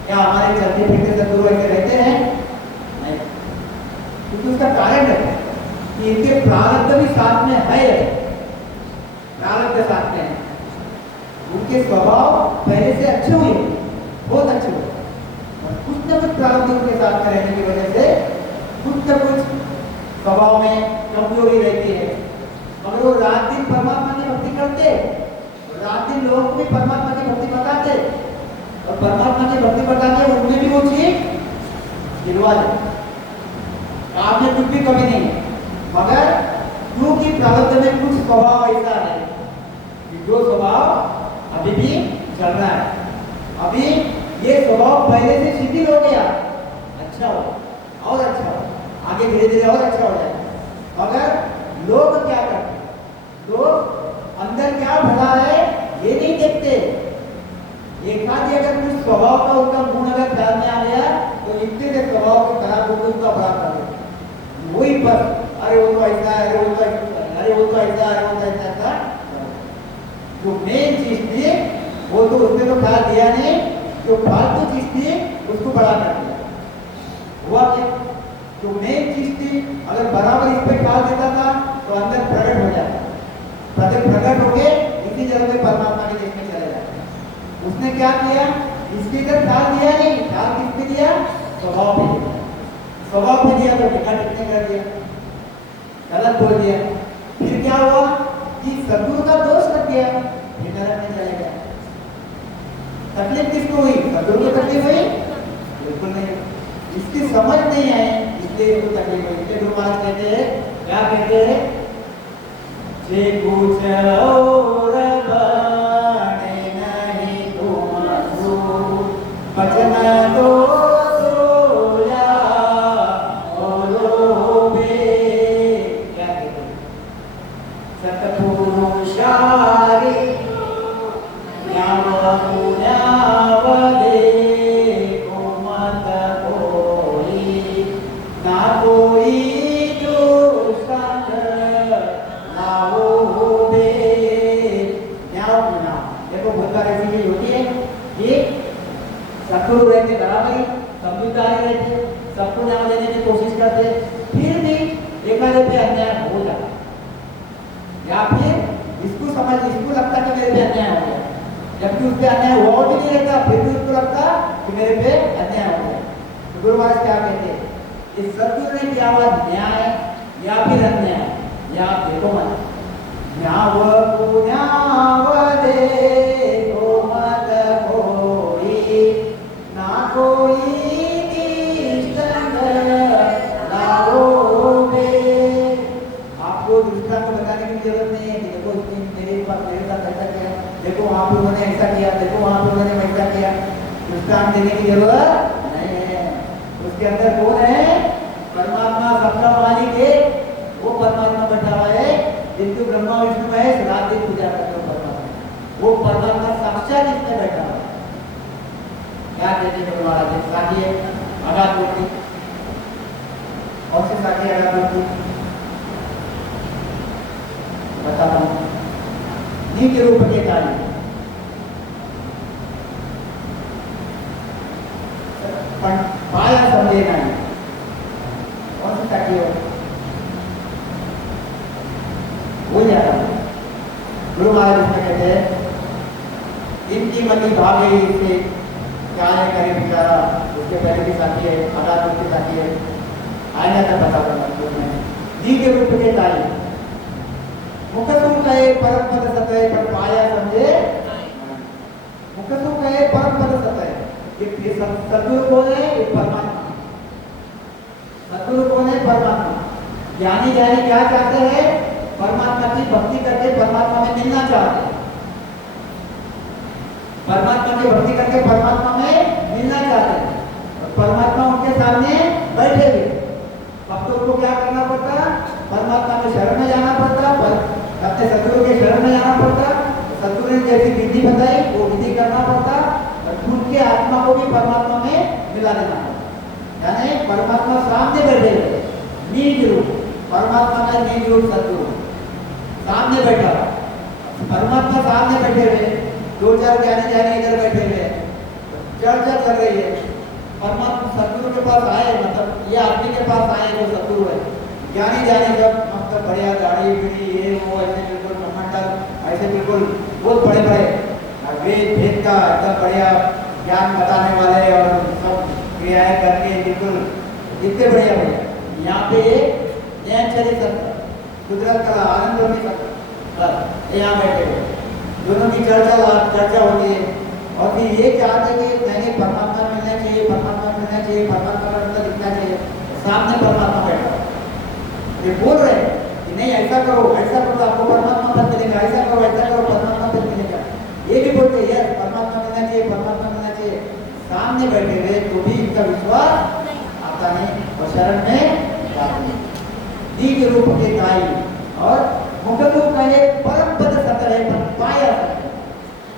क्या हमारे चलते फिरते सदगुरु ऐसे रहते हैं? नहीं, क्योंकि उसका कारण है कि इनके प्रारब्ध भी साथ में है, प्रारब्ध साथ में है। उनके स्वभाव पहले से अच्छे हुए, बहुत अच्छे हुए, और कुछ न कुछ प्रारब्ध उनके साथ में रहने की वजह से कुछ न कुछ स्वभाव में कमजोरी रहती है। मगर वो रात दिन परमात्मा की भक्ति करते, रात दिन लोगों को भी परमात्मा की भक्ति बताते, और परमात्मा की भक्ति बताते उनमें भी वो चीज दिलवा देते। आप में कुछ भी कमी नहीं है, मगर क्योंकि प्रारब्ध में कुछ स्वभाव ऐसा है कि जो स्वभाव अभी भी चल रहा है, अभी ये स्वभाव पहले से शिथिल हो गया, अच्छा हो और अच्छा हो, आगे धीरे धीरे और अच्छा हो जाए। मगर लोग क्या करते हैं? लोग अंदर क्या भला है ये नहीं देखते। एक आदि अगर कुछ स्वभाव का उनका गुण अगर ख्याल में आ गया तो इतने से स्वभाव की खराब होगी उसका बड़ा कर दे वही बस अरे वो तो ऐसा है अरे वो तो अरे वो तो ऐसा अरे वो तो ऐसा जो मेन चीज थी वो तो उसने तो ख्याल दिया नहीं जो फालतू चीज थी उसको बड़ा कर दिया हुआ क्या जो मेन चीज थी अगर बराबर इस पे ख्याल देता था तो अंदर प्रकट हो जाता प्रकट हो गए इसी जगह पे परमात्मा के देश में चले जाते उसने क्या किया इसके इधर ख्याल दिया नहीं ख्याल किस पे दिया स्वभाव पे दिया स्वभाव पे दिया तो टिका टिकने कर दिया गलत बोल दिया फिर क्या हुआ कि सद्गुरु का दोष लग गया फिर नरक में चले गया तकलीफ किसको हुई सद्गुरु को तकलीफ हुई बिल्कुल नहीं इसकी समझ नहीं आई इसलिए इसको तकलीफ हुई इसलिए गुरु महाराज कहते हैं क्या कहते हैं जे कुछ और बने नहीं तुम बचन दो सोया बोलो बे क्या कहते सतपुरुषारी सत्गुरु रहते बराबरी समझदारी रहते सबको न्याय देने की कोशिश करते फिर भी एकाधे पे अन्याय हो जाता या फिर इसको लगता कि मेरे पे अन्याय हो गया जबकि उस पे अन्याय हुआ भी नहीं रहता फिर भी उसको लगता कि मेरे पे अन्याय हो गया तो गुरु महाराज क्या कहते हैं इस सत्गुरु ने किया हुआ न्याय या फिर अन्याय या आप देखो मत न्याव देखो मत कोई ना कोई आपको दृष्टांत बताने की जरूरत नहीं है कि देखो मेरे साथ ऐसा किया देखो वहां पर उन्होंने ऐसा किया देखो वहां पर उन्होंने वैसा किया दृष्टांत देने की जरूरत नहीं है उसके अंदर कौन है परमात्मा सबका मालिक है वो परमात्मा बैठा हुआ है जिनको ब्रह्मा विष्णु महेश रात दिन पूजा करते हो परमात्मा वो परमात्मा साक्षात इसमें बैठा हुआ है क्या कहते हैं महाराज साथी है आघात मूर्ति और से साथी आघात मूर्ति बताता हूँ नित्य रूप के कार्य पाया समझे नहीं कौन सी ताकि हो जाता गुरु महाराज इसमें कहते हैं इनकी मति भाग गई इससे क्या है करे बेचारा उसके पहले की साथी है आधार रूप की साथी है आया था बताता नित्य रूप के कार्य मुखसुम कहे परम पद सतय पर पाया समझे मुखसुम कहे परम पद सतय ये सद्गुरु कौन है ये परमात्मा सद्गुरु कौन है परमात्मा ज्ञानी ज्ञानी क्या चाहते हैं परमात्मा की भक्ति करके परमात्मा में मिलना चाहते हैं परमात्मा की भक्ति करके परमात्मा में मिलना चाहते हैं और परमात्मा उनके सामने बैठे हुए भक्तों को क्या करना पड़ता परमात्मा के शरण में जाना पड़ता अपने सद्गुरु के शरण में जाना पड़ता सद्गुरु ने जैसी विधि बताई वो विधि करना पड़ता और खुद के आत्मा को भी परमात्मा में मिला देना पड़ता यानी परमात्मा सामने बैठे हुए निज रूप परमात्मा का निज रूप सद्गुरु सामने बैठा परमात्मा सामने बैठे हुए दो चार ज्ञानी ज्ञानी इधर बैठे हुए चर्चा चल रही है परमात्मा सद्गुरु के पास आए मतलब ये आदमी के पास आए वो सद्गुरु है ज्ञानी जाने जब मस्त बढ़िया गाड़ी बीड़ी ये वो ऐसे बिल्कुल कमांडर ऐसे बिल्कुल बहुत बड़े बड़े वेद भेद का एकदम बढ़िया ज्ञान बताने वाले और सब क्रियाएं करके बिल्कुल इतने बढ़िया बढ़िया यहाँ पे न्यायचर्य सत्र कुदरत का आनंद होने सत्र यहाँ बैठे हुए दोनों की चर्चा होती है और फिर ये चाहते हैं कि नहीं परमात्मा मिलना चाहिए परमात्मा मिलना चाहिए परमात्मा का मतलब दिखना चाहिए सामने परमात्मा बैठा ये बोल रहे हैं कि नहीं ऐसा करो आपको परमात्मा पद मिलेगा ऐसा करो परमात्मा पद मिलेगा ये भी बोलते हैं यस परमात्मा मिलना चाहिए सामने बैठे हुए तो भी इनका विश्वास आता नहीं और शरण में दिव्य रूप के गाई और मुखरूप कहे परम पद सतर है पर पाया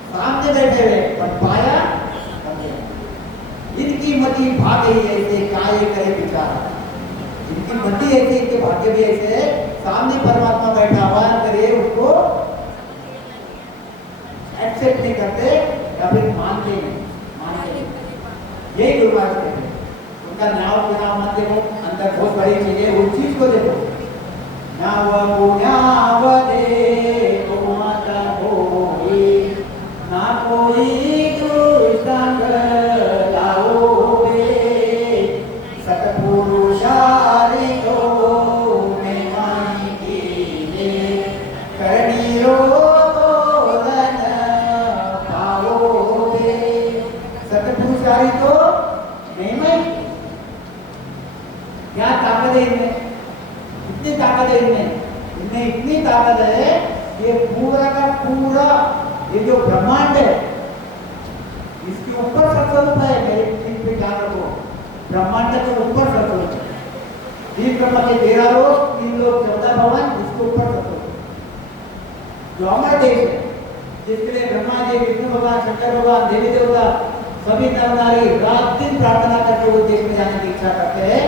सामने बैठे हुए पर पाया इनकी मत मति भागे ऐसे काय करे विचार। जिनकी मति ऐसे, इनके भाग्य भी ऐसे, सामने परमात्मा बैठा हुआ करे उसको एक्सेप्ट नहीं करते या फिर मानते नहीं। यही गुरु महाराज कहते हैं। उनका न्याव पुनाव मत देखो, अंदर बहुत बड़ी चीज है, उस चीज को देखो। न्याव पुनाव देखो माता कोई, ना कोई दुष्टंग लाओगे, सतपुरुषारी को मैं मानी कीजे, करनी रो तोलन पाओगे। सतपुरुषारी तो नहीं, क्या ताकत है इनमें, इतनी ताकत है इनमें इतनी ताकत है, ये पूरा का पूरा ये जो ब्रह्मांड है इसके ऊपर सत्स्वरूप है। मेरे चीज पे ध्यान रखो, ब्रह्मांड के ऊपर सत्स्वरूप है। 3 ब्रह्म के 13 लोग, 3 लोग 14 भवन, इसके ऊपर सत्स्वरूप जो हमारा देश है, जिसके लिए ब्रह्मा जी, विष्णु भगवान, शंकर भगवान, देवी देवता सभी नर नारी रात दिन प्रार्थना करके वो देश में जाने की इच्छा करते हैं।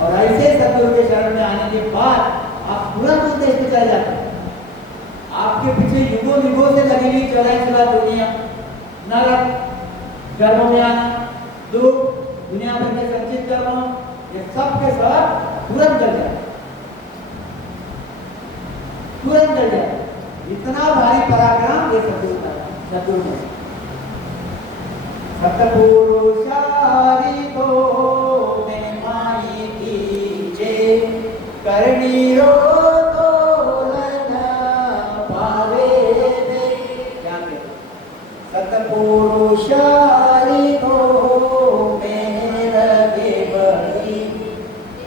और ऐसे सदगुरु के शरण में आने के बाद आप तुरंत उस देश में चले जाते हैं। आपके पीछे युगों युगों से लगी हुई 84 दुनिया, नरक, गर्भ में आना, दुख, दुनिया भर के संचित कर्म, ये सब के सब तुरंत जल जाए, तुरंत जल जाए। इतना भारी पराक्रम ये सदगुरु का, सदगुरु में। सतपुरुषारी तो मैं मानी कीजे, करनी रो तोलन पावे दे। सतपुरुषारी तो मेरे बड़ी,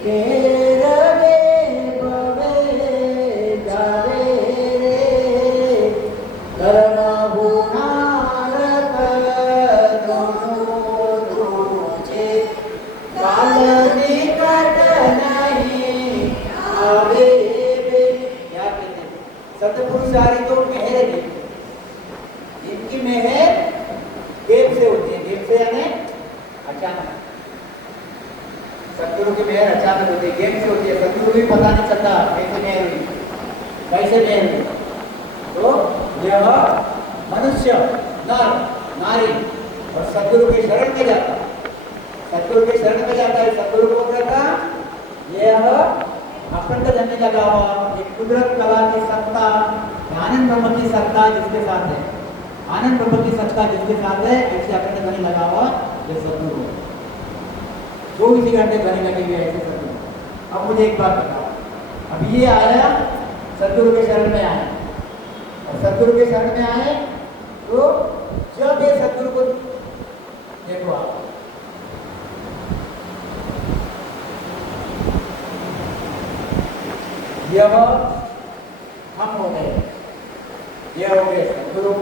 तेरे बवे जावे रे, करना हुनारत दोनों तुझे, काल निकट नहीं आवे बे। क्या कहते हैं? सतपुरुषारी तो मेहर है, इनकी मेहर देव से होती है। देव से यानी अचानक, सतगुरु की मेहर अचानक होती है, गेम से होती है। सतगुरु भी पता नहीं चलता कैसे मेहर हुई, कैसे मेहर हुई। तो यह मनुष्य, नर नारी और सतगुरु के शरण में जाता है, सतगुरु के शरण में जाता है। सतगुरु को कहता यह अखंड जन्म लगा हुआ एक कुदरत कला की सत्ता, आनंद ब्रह्म की सत्ता जिसके साथ है, आनंद ब्रह्म की सत्ता जिसके साथ है, ऐसे अखंड ध्वनि लगा हुआ ये सतगुरु है। 24 घंटे ध्वनि लगे हुए ऐसे सतगुरु। अब मुझे एक बात बताओ, अब ये आया सतगुरु के शरण में आया, और सतगुरु के शरण में आए तो जब ये सतगुरु को देखो आप, यह हम हो गए, यह हो गए सतगुरु,